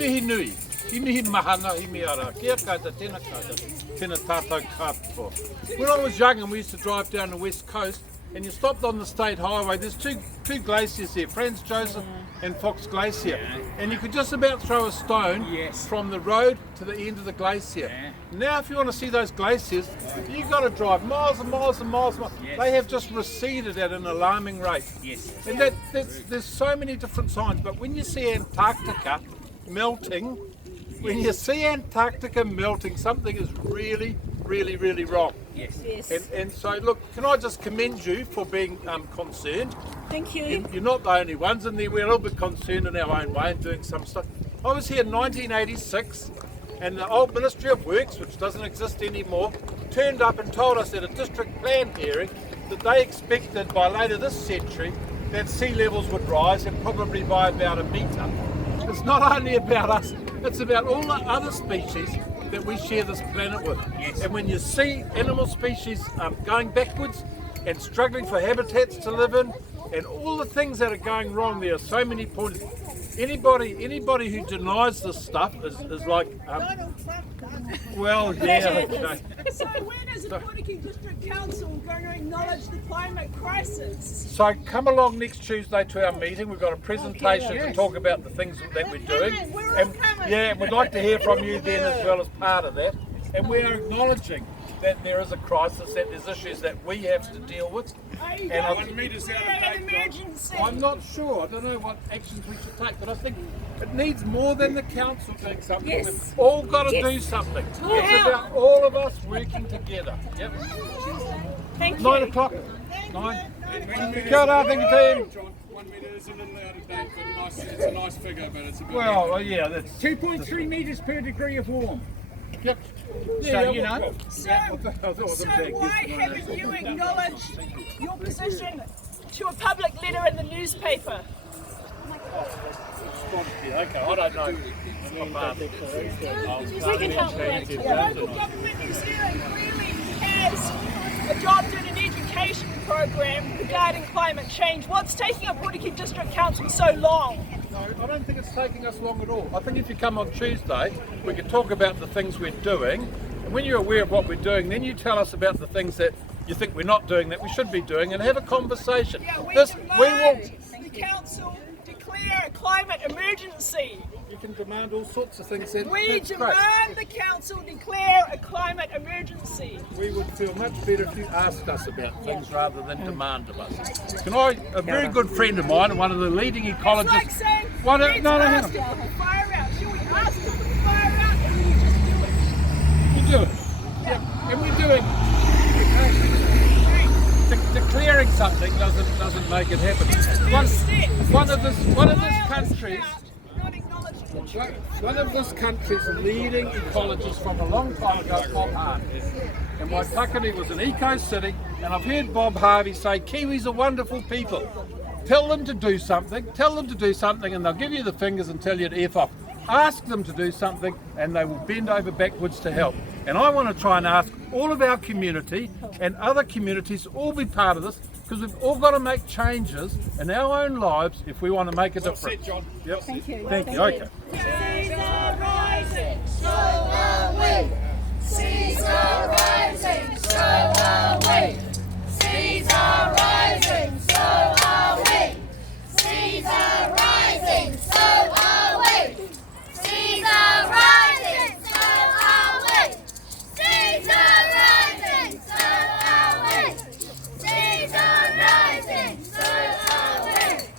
mihi nui, I mihi mahana, I mihi ara, kia kaita, tēnā tātou katoa. When I was young and we used to drive down the west coast, and you stopped on the state highway, there's two glaciers there, Franz Joseph and Fox Glacier. And you could just about throw a stone from the road to the end of the glacier. Now if you want to see those glaciers, you've got to drive miles and miles and miles and miles. They have just receded at an alarming rate. And there's so many different signs, but when you see Antarctica melting, something is really, really, really wrong. And so look, can I just commend you for being concerned? Thank you. You're not the only ones, and we're a little bit concerned in our own way and doing some stuff. I was here in 1986, and the old Ministry of Works, which doesn't exist anymore, turned up and told us at a district plan hearing that they expected by later this century that sea levels would rise, and probably by about a metre. It's not only about us, it's about all the other species that we share this planet with. And when you see animal species going backwards and struggling for habitats to live in, and all the things that are going wrong, there are so many points. Anybody who denies this stuff is like, well, yeah, okay. So when is the Ōpotiki District Council going to acknowledge the climate crisis? So come along next Tuesday to our meeting. We've got a presentation to talk about the things that we're doing. And we'd like to hear from you then as well as part of that. And we're acknowledging that there is a crisis, that there's issues that we have to deal with. And I'm not sure. I don't know what actions we should take, but I think it needs more than the council doing something. We've all got to do something. It's about all of us working together. Yep. Thank you. 9 o'clock. 9. Kia ora, thank you, team. 1 metre is a little out of date, but it's a nice figure, but it's a bit... Well, yeah, that's... 2.3 metres per degree of warm. Yep. So, you know. So why haven't you acknowledged your position to a public letter in the newspaper? Okay, I don't know. We can help with The local government New Zealand clearly has adopted an education program regarding climate change. What's taking Ōpotiki District Council so long? No, I don't think it's taking us long at all. I think if you come on Tuesday, we can talk about the things we're doing. And when you're aware of what we're doing, then you tell us about the things that you think we're not doing that we should be doing, and have a conversation. Yeah, we demand the council declare a climate emergency. You can demand all sorts of things. We demand the council declare a climate emergency. We would feel much better if you asked us about things rather than demand of us. A very good friend of mine, one of the leading ecologists... It's like saying, hang on. ask to put the fire out. Should we ask to put the fire out, or will you just do it? You do it. Yeah. And we're doing... Declaring something doesn't make it happen. One of this country's leading ecologists from a long time ago, Bob Harvey. And Whakatane was an eco city, and I've heard Bob Harvey say, Kiwis are wonderful people. Tell them to do something, and they'll give you the fingers and tell you to F off. Ask them to do something, and they will bend over backwards to help. And I want to try and ask all of our community and other communities to all be part of this, because we've all got to make changes in our own lives if we want to make a difference. Yep. Thank you. Thank you. Okay. Seas are rising, So are we. Seas are rising, so are we.